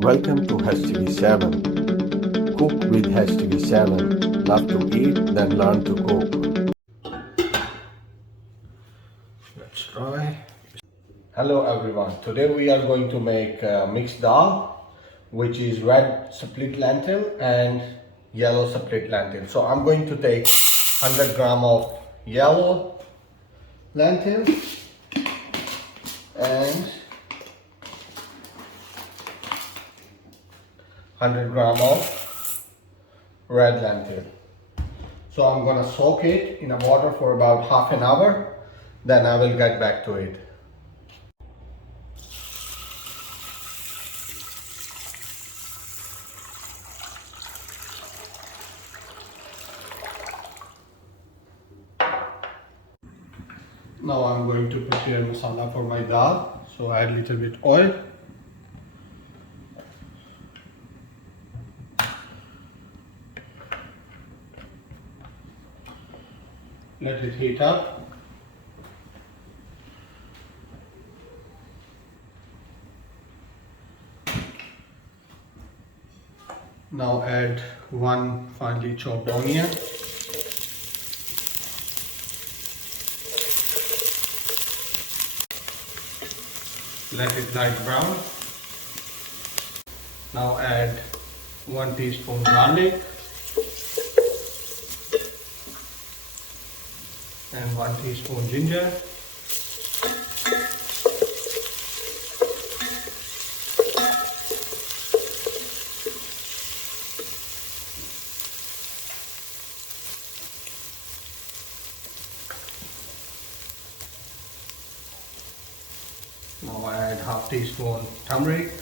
Welcome to HTV7. Cook with HTV7. Love to eat, then learn to cook. Let's try. Hello everyone. Today we are going to make mixed dal, which is red split lentil and yellow split lentil. So I'm going to take 100 gram of yellow lentil and 100 gram of red lentil. So I'm gonna soak it in a water for about half an hour, then I will get back to it. Now I'm going to prepare masala for my dal. So add a little bit oil. Let it heat up. Now add one finely chopped onion. Let it light brown. Now add 1 teaspoon garlic and 1 teaspoon ginger. Now add half teaspoon turmeric,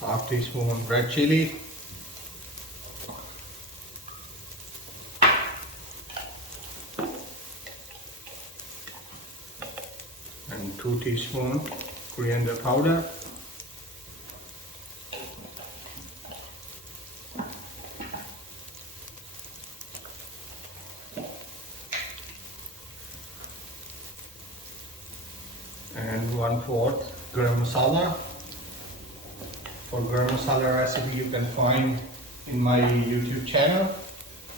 half teaspoon red chili, and 2 teaspoon coriander powder. And 1/4 garam masala. For garam masala recipe you can find in my YouTube channel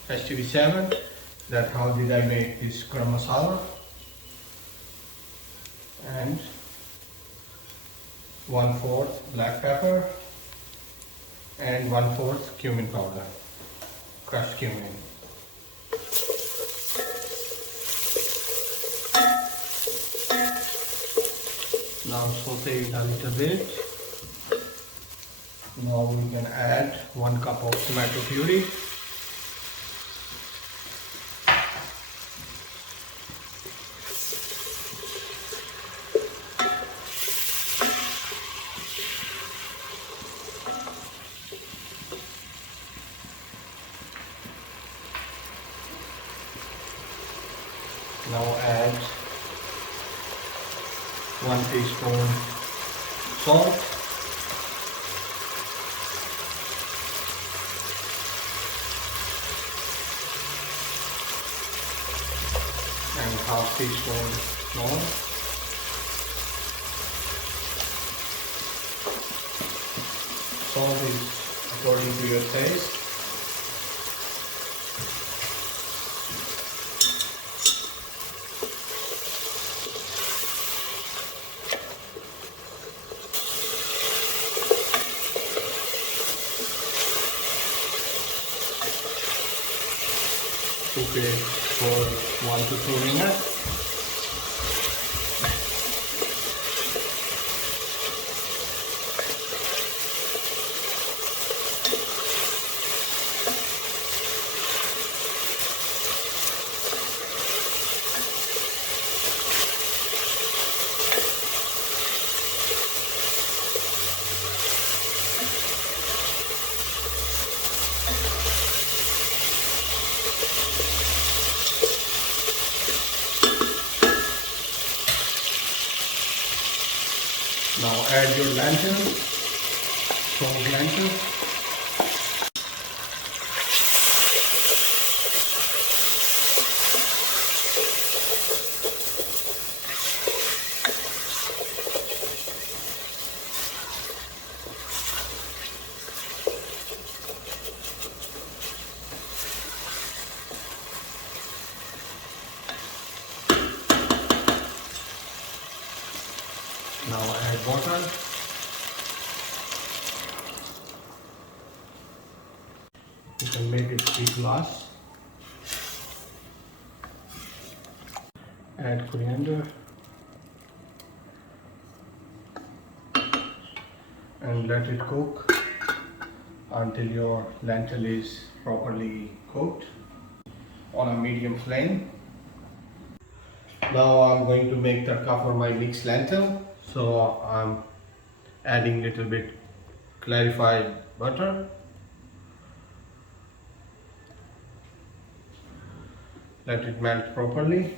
HTV7, that how did I make this garam masala. And 1/4 black pepper and 1/4 cumin powder, crushed cumin. Now saute it a little bit. Now we can add 1 cup of tomato puree. Now add 1 teaspoon salt, and half teaspoon Moong. Salt is according to your taste. Cook it for 1 to 2 minutes. Now add your lentils, soaked lentils. Now add water. You can make it 3 glass. Add coriander and let it cook until your lentil is properly cooked on a medium flame. Now I'm going to make tarka for my mixed lentil, so I'm adding little bit clarified butter. Let it melt properly.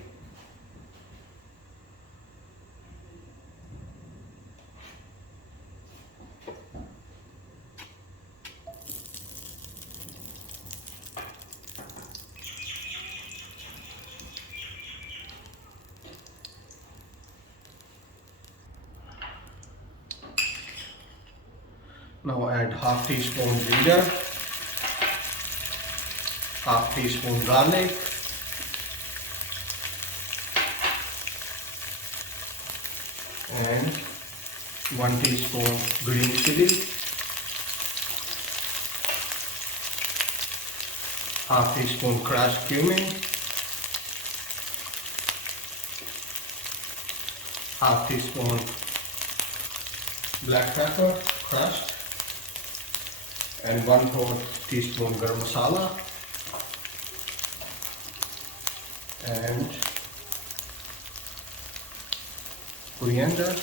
Now add half teaspoon ginger, half teaspoon garlic, and 1 teaspoon green chili, half teaspoon crushed cumin, half teaspoon black pepper crushed, and 1/4 teaspoon garam masala, and coriander,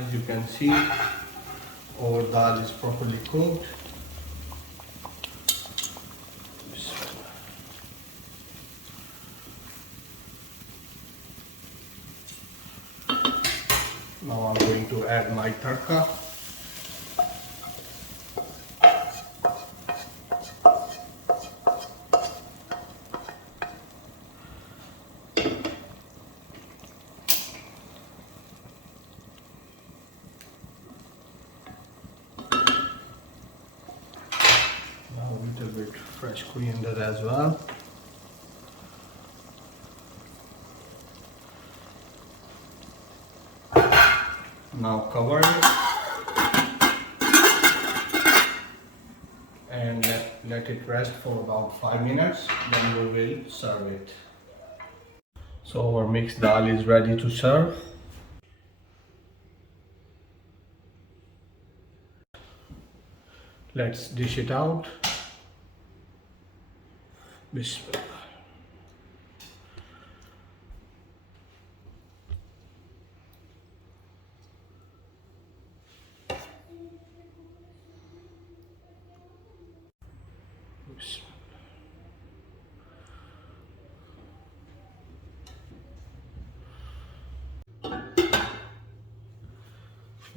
as you can see, our dal is properly cooked. Now I'm going to add my tarka. Now a little bit fresh coriander as well. Now cover it and let it rest for about 5 minutes, then we will serve it. So our mixed dal is ready to serve. Let's dish it out. Bismillah.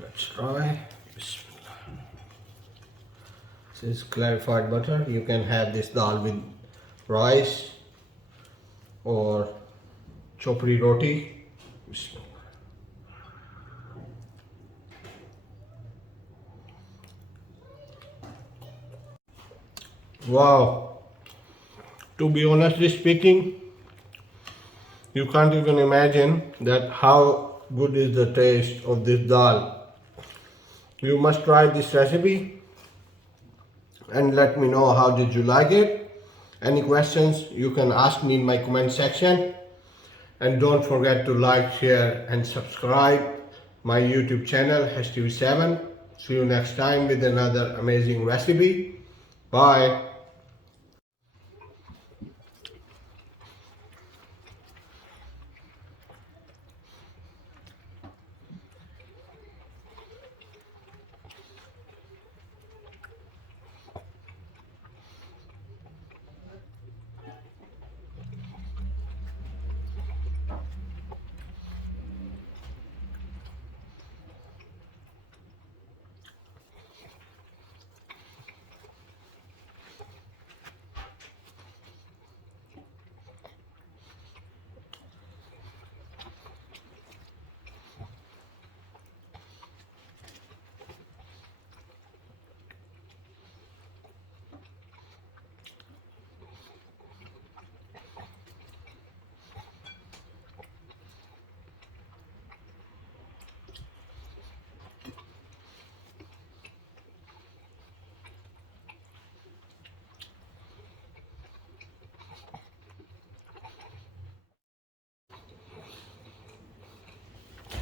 Let's try. Bismillah. This is clarified butter. You can have this dal with rice or chopri roti. Bismillah. Wow. To be honestly speaking, you can't even imagine that how good is the taste of this dal. You must try this recipe and let me know how did you like it. Any questions you can ask me in my comment section, and don't forget to like, share and subscribe my YouTube channel HTV7. See you next time with another amazing recipe. Bye.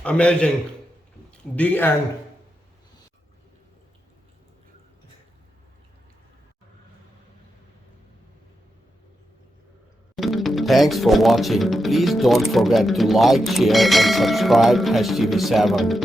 Amazing. The end. Thanks for watching. Please don't forget to like, share and subscribe HTV7.